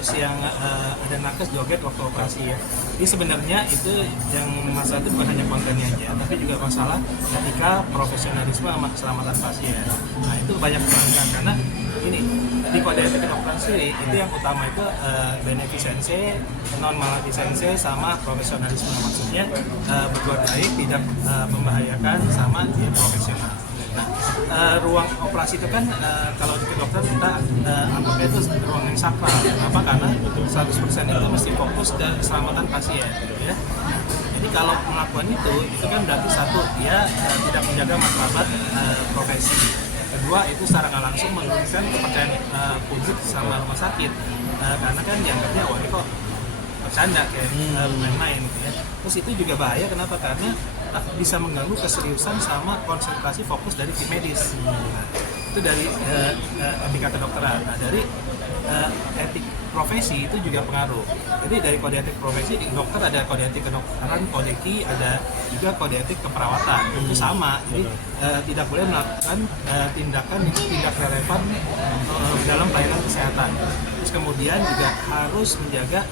kasus yang ada nakes joget waktu operasi ya. Jadi sebenarnya itu yang masalah itu bukan hanya kontennya aja, tapi juga masalah etika, profesionalisme, sama keselamatan pasien. Nah itu banyak pelanggaran karena ini di kode etik kedokteran sendiri itu yang utama itu beneficensi, non malefisence, sama profesionalisme. Maksudnya berbuat baik, tidak membahayakan, sama dia profesional. Nah, ruang operasi itu kan kalau di kedokteran kita anggapnya itu ruang yang sakral. Kenapa? Karena 100% itu mesti fokus ke keselamatan pasien, ya. Jadi kalau melakukan itu kan berarti satu, dia tidak menjaga martabat profesi. Kedua, itu secara nggak langsung menurunkan kepercayaan publik sama rumah sakit, karena kan dianggapnya wah ini kok bercanda kayak main-main, gitu ya. Terus itu juga bahaya, kenapa? Karena bisa mengganggu keseriusan sama konsentrasi fokus dari tim medis. Nah, itu dari etika kedokteran. Nah, dari etik profesi itu juga pengaruh. Jadi dari kode etik profesi di dokter ada kode etik kedokteran, kode ki, ada juga kode etik keperawatan. Itu sama. Jadi tidak boleh melakukan tindakan yang tidak relevan dalam pelayanan kesehatan. Terus kemudian juga harus menjaga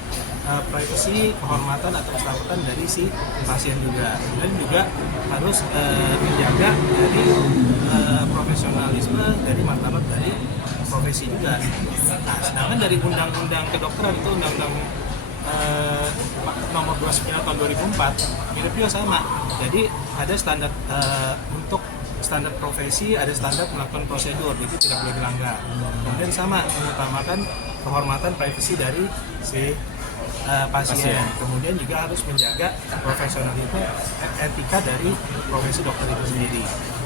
privasi, kehormatan atau keselamatan dari si pasien juga, dan juga harus menjaga dari profesionalisme dari martabat dari profesi juga. Nah, sedangkan dari undang-undang kedokteran itu undang-undang nomor 29 tahun 2004 mirip juga sama. Jadi ada standar untuk standar profesi, ada standar melakukan prosedur, jadi tidak boleh dilanggar. Kemudian sama mengutamakan kehormatan privasi dari si pasien. Kemudian juga harus menjaga profesionalisme, etika dari profesi dokter itu sendiri.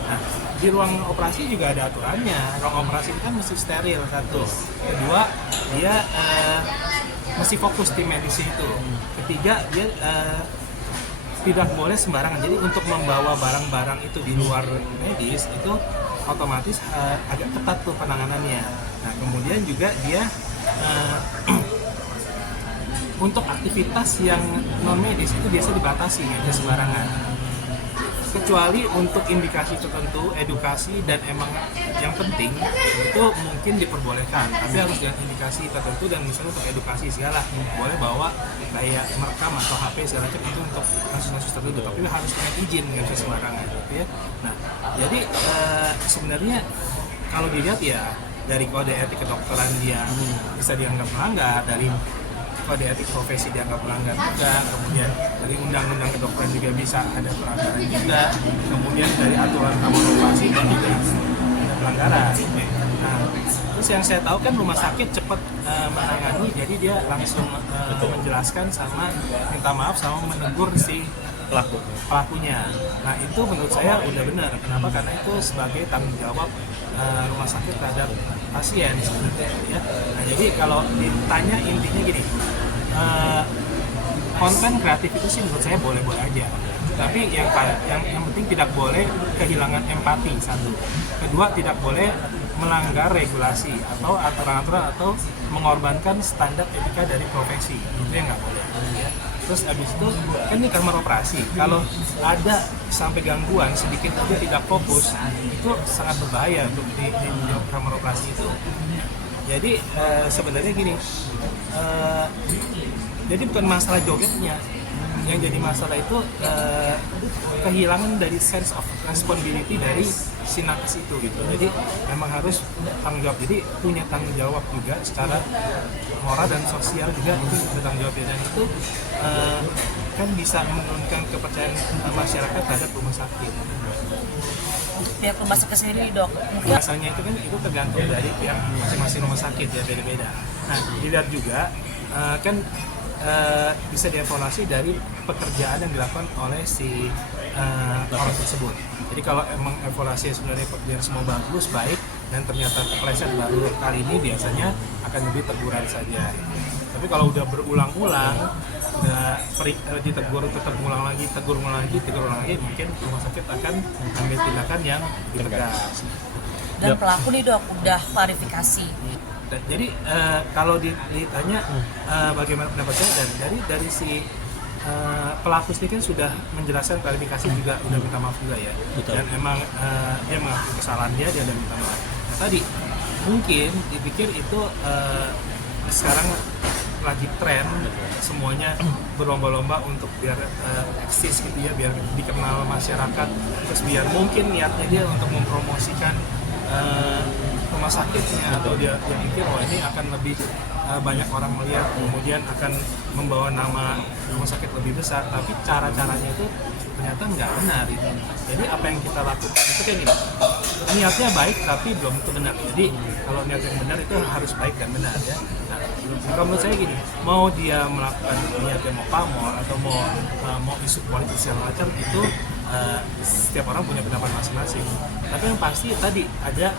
Nah, di ruang operasi juga ada aturannya. Ruang operasi itu kan mesti steril, satu. Kedua, dia mesti fokus tim medis itu. Ketiga, dia tidak boleh sembarangan. Jadi untuk membawa barang-barang itu di luar medis itu otomatis agak ketat tuh penanganannya. Nah, kemudian juga dia untuk aktivitas yang non medis itu biasa dibatasi, nggak bisa sembarangan. Kecuali untuk indikasi tertentu, edukasi dan emang yang penting itu mungkin diperbolehkan, tapi harus dengan indikasi tertentu. Dan misalnya untuk edukasi segala boleh bawa kayak merekam atau HP segala macam, itu untuk kasus-kasus tertentu, tapi harus punya izin, nggak bisa sembarangan gitu ya. Nah, jadi sebenarnya kalau dilihat ya dari kode etik kedokteran dia bisa dianggap melanggar, dari kode etik profesi dianggap melanggar juga, kemudian dari undang-undang kedokteran juga bisa ada pelanggaran juga, kemudian dari aturan kamar operasi dan juga ada pelanggaran. Nah, terus yang saya tahu kan rumah sakit cepat menangani, jadi dia langsung menjelaskan sama minta maaf sama menegur si pelakunya. Nah, itu menurut saya udah benar. Kenapa? Karena itu sebagai tanggung jawab rumah sakit terhadap pasien sebenarnya ya. Nah, jadi kalau ditanya intinya gini, konten kreatif itu sih menurut saya boleh-boleh aja. Tapi yang penting tidak boleh kehilangan empati, satu. Kedua, tidak boleh melanggar regulasi atau aturan-aturan atau mengorbankan standar etika dari profesi. Itu yang nggak boleh. Ya. Terus abis itu kan ini kamar operasi, kalau ada sampai gangguan sedikit aja tidak fokus, itu sangat berbahaya untuk di kamar operasi itu. Jadi sebenarnya gini, jadi bukan masalah jogetnya, yang jadi masalah itu kehilangan dari sense of responsibility dari si nakes itu gitu. Jadi memang harus tanggung jawab, jadi punya tanggung jawab juga secara moral dan sosial juga, itu bertanggung jawab. Dan itu kan bisa menurunkan kepercayaan masyarakat terhadap rumah sakit. Pihak rumah sakit sendiri, Dok, mungkin Biasanya itu kan itu tergantung dari pihak masing-masing rumah sakit ya, beda-beda. Nah, dilihat juga kan bisa dievaluasi dari pekerjaan yang dilakukan oleh si orang tersebut. Jadi kalau emang evaluasi sebenarnya biar semua bagus, baik, dan ternyata kepleset baru kali ini, biasanya akan lebih teguran saja. Tapi kalau udah berulang-ulang, ditegur, tetap ulang lagi, tegur ulang lagi, mungkin rumah sakit akan ambil tindakan yang tegas. dan pelaku nih, Dok, udah klarifikasi. Jadi kalau ditanya bagaimana pendapat saya, dan dari si pelaku sendiri kan sudah menjelaskan, klarifikasi juga udah minta maaf juga ya. Betul. Dan emang dia mengakui kesalahan dia udah minta maaf. Nah, tadi mungkin dipikir itu sekarang lagi tren semuanya berlomba-lomba untuk biar eksis gitu ya, biar dikenal masyarakat, terus biar mungkin niatnya dia untuk mempromosikan rumah sakitnya, atau dia mikir ini akan lebih banyak orang melihat, kemudian akan membawa nama rumah sakit lebih besar, tapi cara-caranya itu ternyata nggak benar gitu. Jadi apa yang kita lakukan itu kayak gini, niatnya baik tapi belum tentu benar. Jadi kalau niat yang benar itu harus baik dan benar ya. Nah, kalau menurut saya gini, mau dia melakukan niatnya mau pamor atau mau isu politik segala macam itu setiap orang punya pendapat masing-masing. Tapi yang pasti tadi ada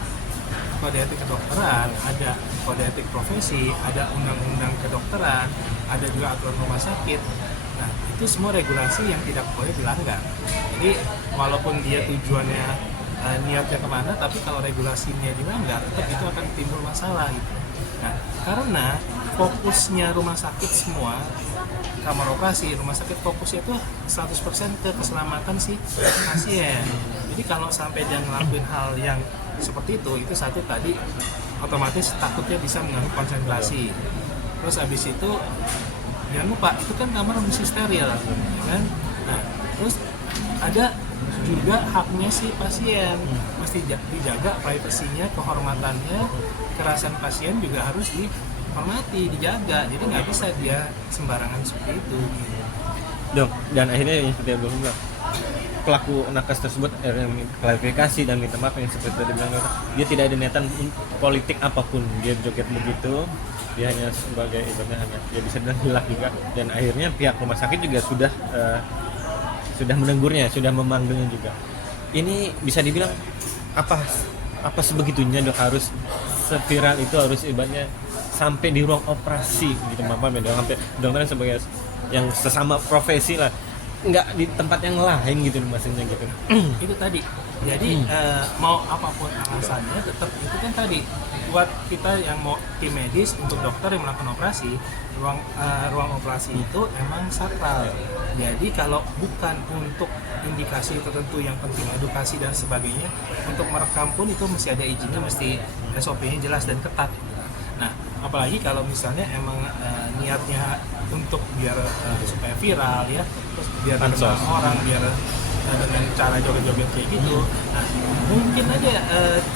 kode etik kedokteran, ada kode etik profesi, ada undang-undang kedokteran, ada juga aturan rumah sakit. Nah, itu semua regulasi yang tidak boleh dilanggar. Jadi walaupun dia tujuannya niatnya kemana, tapi kalau regulasinya dilanggar, tetap itu akan timbul masalah gitu. Nah, karena fokusnya rumah sakit semua, kamar operasi, rumah sakit fokusnya itu 100% ke keselamatan si pasien. Jadi kalau sampai dia ngelakuin hal yang seperti itu satu tadi otomatis takutnya bisa mengganggu konsentrasi. Terus habis itu jangan lupa itu kan kamar mesti steril, ya kan? Nah, terus ada juga haknya si pasien, mesti dijaga privasinya, kehormatannya, kerasan pasien juga harus dihormati, dijaga. Jadi nggak bisa dia sembarangan seperti itu. Dok, dan akhirnya yang seperti yang bilang, pelaku nakes tersebut klarifikasi dan minta maaf yang seperti tadi bilang, dia tidak ada niatan politik apapun, dia joget begitu, dia hanya sebagai ibaratnya hanya dia bisa bilang hilaf juga, dan akhirnya pihak rumah sakit juga sudah menegurnya, sudah memanggilnya juga. Ini bisa dibilang apa sebegitunya Dok, harus seviral itu, harus ibaratnya sampai di ruang operasi gitu, Bapak ya, sampai dokternya sebagai yang sesama profesi lah, nggak di tempat yang lain gitu maksudnya gitu. Itu tadi. Jadi mau apapun alasannya tetap itu kan tadi buat kita yang mau tim medis, untuk dokter yang melakukan operasi, ruang operasi itu emang sakral. Jadi kalau bukan untuk indikasi tertentu yang penting, edukasi dan sebagainya, untuk merekam pun itu mesti ada izinnya, mesti SOP-nya jelas dan ketat. Nah, apalagi kalau misalnya emang niatnya untuk biar supaya viral ya, terus biar dikenal orang, biar dengan cara joget-joget kayak gitu. Nah, mungkin aja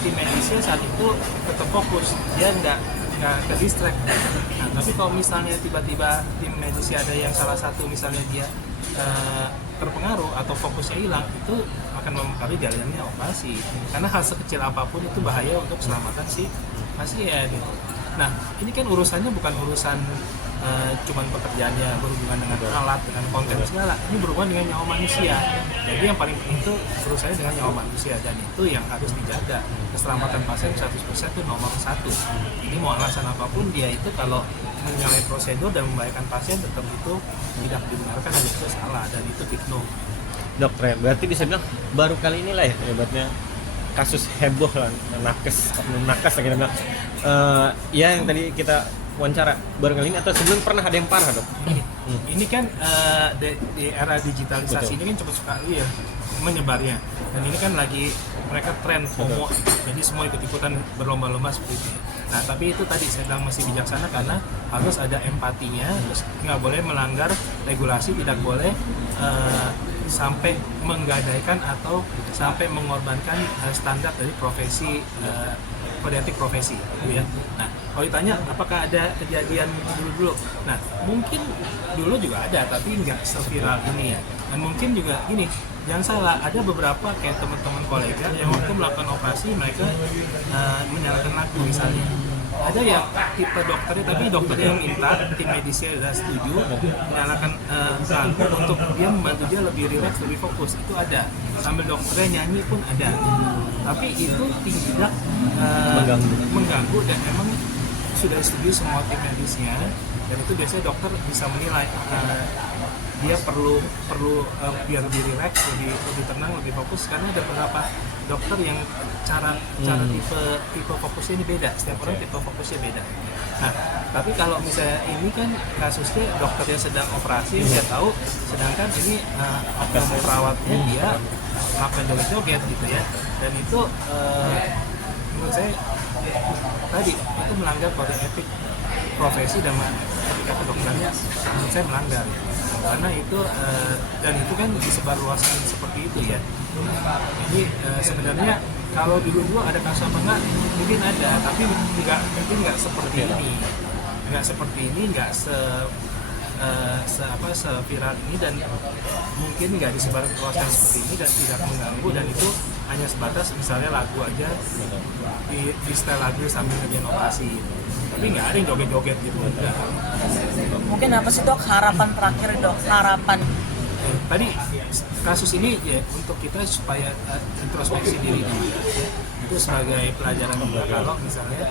tim medisnya saat itu tetap fokus, dia nggak ke distract. Nah, tapi kalau misalnya tiba-tiba tim medisnya ada yang salah satu misalnya dia terpengaruh atau fokusnya hilang, itu akan mempengaruhi jalannya operasi. Karena hal sekecil apapun itu bahaya untuk keselamatan si pasien gitu. Nah, ini kan urusannya bukan urusan cuman pekerjaannya berhubungan dengan alat, dengan konten segala. Ini berhubungan dengan nyawa manusia. Jadi yang paling penting itu urusannya dengan nyawa manusia, dan itu yang harus dijaga. Keselamatan pasien 100% itu nomor satu. Ini mau alasan apapun dia itu kalau menyalahi prosedur dan membahayakan pasien, tetap itu tidak dibenarkan dan itu salah, dan itu fitnah. Dokter, berarti bisa bilang baru kali inilah ya hebatnya kasus heboh lah nakes kita bilang. Ya yang tadi kita wawancara baru kali ini, atau sebelum pernah ada yang parah Dok? Ini kan di era digitalisasi. Betul. Ini kan cepat sekali ya menyebarnya, dan ini kan lagi mereka tren FOMO, jadi semua ikut-ikutan berlomba-lomba seperti itu. Nah, tapi itu tadi saya bilang masih bijaksana karena harus ada empatinya, terus nggak boleh melanggar regulasi, tidak boleh sampai menggadaikan atau sampai mengorbankan standar dari profesi, kode etik profesi gitu ya. Nah, kalau ditanya apakah ada kejadian dulu, nah mungkin dulu juga ada, tapi nggak seviral ini ya. Dan mungkin juga gini, jangan salah, ada beberapa kayak teman-teman kolega yang waktu melakukan operasi mereka menyalakan lampu misalnya. Ada yang tipe dokternya, tapi dokternya yang minta, tim medisnya sudah setuju menyalakan lampu untuk dia membantu dia lebih rileks, lebih fokus, itu ada. Sambil dokternya nyanyi pun ada. Tapi itu tidak mengganggu, dan emang sudah setuju semua tim medisnya, dan itu biasanya dokter bisa menilai dia perlu biar lebih rileks, lebih tenang, lebih fokus, karena ada beberapa dokter yang cara tipe fokusnya ini beda, setiap orang tipe fokusnya beda. Nah, tapi kalau misalnya ini kan kasusnya dokternya sedang operasi, dia tahu, sedangkan ini perawatnya dia melakukan joget-joget gitu ya, dan itu menurut saya tadi itu melanggar kode etik profesi dan etika kedokterannya menurut saya melanggar, karena itu dan itu kan disebarluaskan seperti itu ya. Jadi sebenarnya kalau dulu ada kasus apa enggak, mungkin ada, tapi mungkin nggak seperti ini, nggak seviral ini, dan mungkin nggak disebarluaskan seperti ini dan tidak mengganggu, dan itu hanya sebatas misalnya lagu aja di style lagu sambil ngerjain operasi, tapi nggak ada yang joget-joget gitu. Enggak. Mungkin apa sih dok harapan terakhir dok, harapan Tadi kasus ini ya untuk kita supaya introspeksi diri dulu ya. Itu sebagai pelajaran juga, kalau misalnya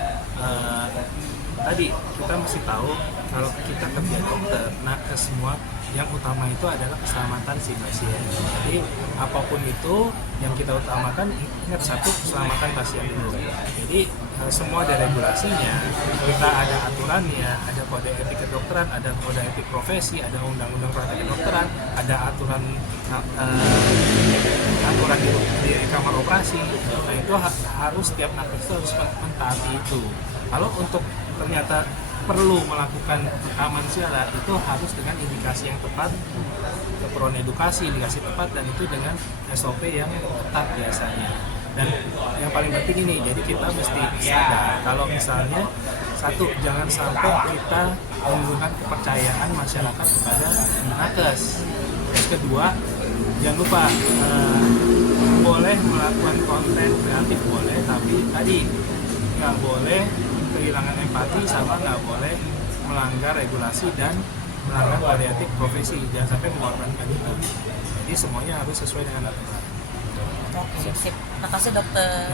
tadi kita mesti tahu kalau kita kerja dokter, nakes semua yang utama itu adalah keselamatan si pasien. Jadi apapun itu yang kita utamakan, ingat satu, keselamatan pasien dulu. Jadi semua ada regulasinya, kita ada aturannya, ada kode etik kedokteran, ada kode etik profesi, ada undang-undang praktek kedokteran, ada aturan di kamar operasi. Nah itu harus setiap nakes itu harus mentaati itu. Kalau untuk ternyata perlu melakukan rekaman siaran, itu harus dengan indikasi yang tepat, keperluan edukasi, indikasi tepat, dan itu dengan SOP yang ketat biasanya. Dan yang paling penting ini, jadi kita mesti sadar kalau misalnya satu, jangan sampai kita menurunkan kepercayaan masyarakat kepada nakes. Terus kedua, jangan lupa boleh melakukan konten kreatif boleh, tapi tadi nggak boleh kehilangan empati, sama nggak boleh melanggar regulasi dan melanggar kode etik profesi, jangan sampai mengorbankan itu. Jadi semuanya harus sesuai dengan aturan. Oke, sip. Makasih dokter.